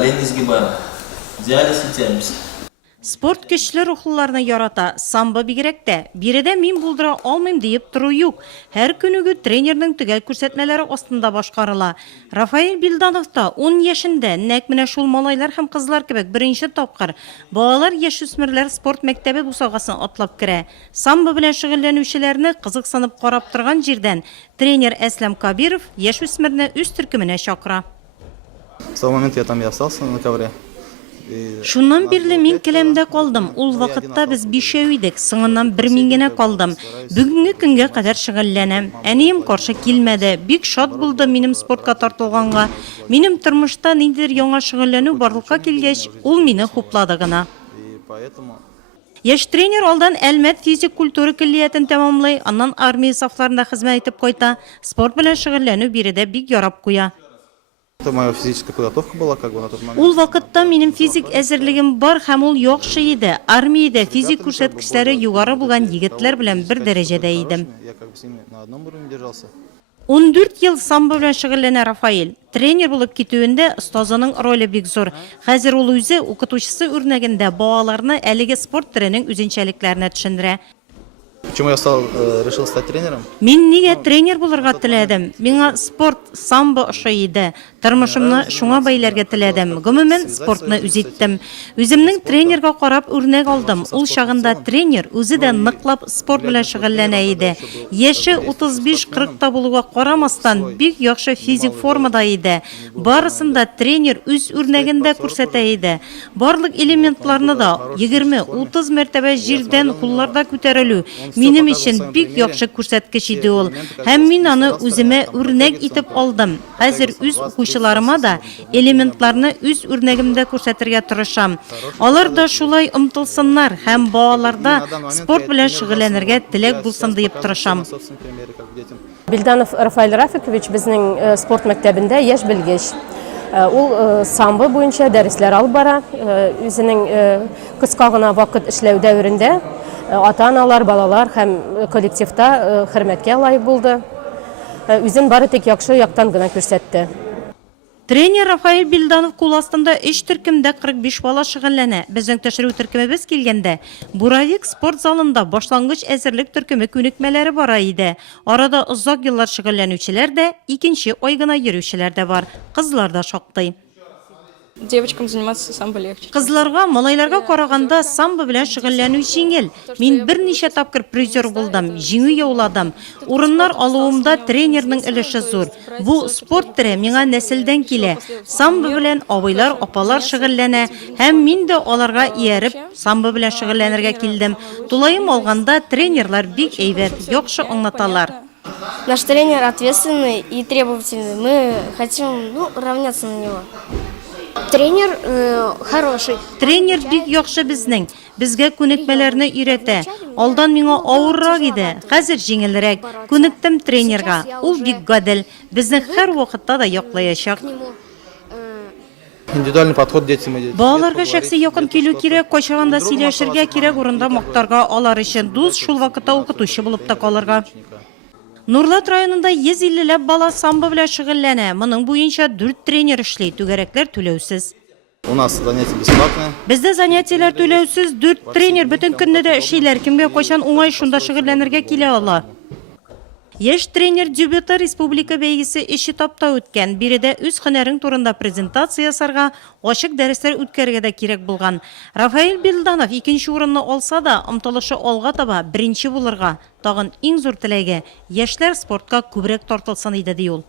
Ленинский бар. Взяли сетямся. Спорт кешілер рухлыларына ярата, самбо бигерәктә. Биредә мин булдыра алмыйм диеп тору юк. Һәр көнүге тренерның төгәл күрсәтмәләре астында башкарыла. Рафаэль Билданов та 10 яшендә нәкъ менә шул малайлар һәм кызлар кебек беренче тапкыр балалар яшүсмерләр спорт мәктәбе бусагасын атлап керә. Самбо белән шөгыльләнүчеләрне кызыксынып карап торган җирдән тренер Әсләм Кабиров яшүсмерне үз төркеменә чакыра. С того момента я там и остался на ковре. Шуннан бирле мин келәмдә калдым. Ул вакытта без бишәү идек. Соңыннан бер мин генә калдым. Бүгенге көнгә кадәр шөгыльләнәм. Әнием каршы килмәде. Бик шат булды минем спортка тартылганга. Минем тормышта ниндидер яңа шөгыльләнү барлыкка килгәч, ул мине хуплады гына. Яшь тренер алдан Әлмәт физик культура киллиятен тәмамлый, аннан армия сафларында хезмәт итеп кайта. Спорт белән шөгыльләнү биредә бик ярап куя. Это моя физическая подготовка была как бы на тот момент. Ул вакытта минем физик әзерлегем бар һәм ул яхшы иде. Армиядә физик күрсәткечләре югары булган егетләр белән бер дәрәҗәдә идем. Я как бы с ними на одном уровне держался. 14 ел самбо белән шөгыльләнә Рафаэль. Тренер булып китүендә остазының роле бик зур. Хәзер ул үзе укытучысы үрнәгендә балаларны әлеге спорт түренең үзенчәлекләренә төшендерә. Почему я решил стать тренером? Мин нигә тренер булырга теләдем? Миңа спорт, самбо ошый иде. Тормышымны шуңа бәйләргә теләдем. Гомумән спортны үзиттем. Үземнең тренерга карап үрнәк алдым. Ул чагында тренер үзе дә ныклап спорт белән шөгыльләнә иде. Яше 35-40 та булуга карамастан бик яхшы физик формада иде. Барысында тренер үз үрнәгендә күрсәтә иде. Барлык элементларны да 20-30 мәртәбә җирдән кулларда күтәрелү минем өчен бик яхшы күрсәткеч иде ул. Һәм мин аны үземә үрнәк итеп алдым. Хәзер үз укучыларыма да элементларны үз үрнәгемдә күрсәтергә тырышам. Алар да шулай омтылсыннар һәм балаларда спорт белән шөгыльләнергә теләк булсын дип тырышам. Билданов Рафаэль Рафикович безнең спорт мәктәбендә яшь белгеч. Ул самбо буенча дәресләр алып бара. Үзенең кыска гына вакыт эшләү дәверендә ата-аналар, балалар һәм коллективта хөрмәткә лаек булды. Үзен бары тик яхшы яктан гына күрсәтте. Тренер Рафаэль Билданов кул астында 3 төркемдә 45 бала шөгыльләнә. Безнең төшерү төркемебез килгәндә, Буравик спорт залында башлангыч әзерлек төркеме күнекмәләре бара иде. Арада озак еллар шөгыльләнүчеләр дә, икенче ай гына йөрүчеләр дә бар. Кызлар да шактый. Девочкам заниматься самбо легче. Кызларга, малайларга караганда самбо белән шөгыльләнү җиңел. Мин берничә тапкыр призер булдым, җиңү яуладым. Урыннар алуымда тренерның өлеше зур. Бу спорт төре миңа нәселдән килә. Самбо белән абыйлар, апалар шөгыльләнә һәм мин дә аларга ияреп самбо белән шөгыльләнергә килдем. Тулаем алганда тренерлар бик әйбәт, яхшы аңлаталар. Наш тренер ответственный и требовательный. Мы хотим равняться на него. Тренер хороший. Тренер бик яхшы безнең. Безгә күнекмәләрне өйрәтә. Алдан миңа авыррак иде, хәзер җиңелрәк. Күнектем тренерга. Ул бик гадел. Безне һәр вакытта да яклаячак. Индивидуальный подход детям. Балаларга шәхси якын килү кирәк, кайчаганда сөйләшергә кирәк, урында мактарга алар өчен дус, шул вакытта укытучы булып та калырга. Нурлат районында 150 бала самбо белән шөгыльләнә. Моның буенча 4 тренер эшли, түгәрәкләр түләүсез. У нас занятия бесплатные. Бездә занятияләр түләүсез, 4 тренер бөтен көнне дә эшләр. Кемгә кайчан уңай шунда шөгыльләнергә килә ала. Яшь тренер дебюты республика бәйгесе 3 этапта үткән. Биредә үз һөнәрен турында презентация ясарга, ачык дәресләр үткәрергә дә кирәк булган. Рафаэль Билданов 2нче урынны алса да, омтылышы алга таба 1нче булырга. Тагын иң зур теләге яшьләр спортка күбрәк тартылсын иде ди ул.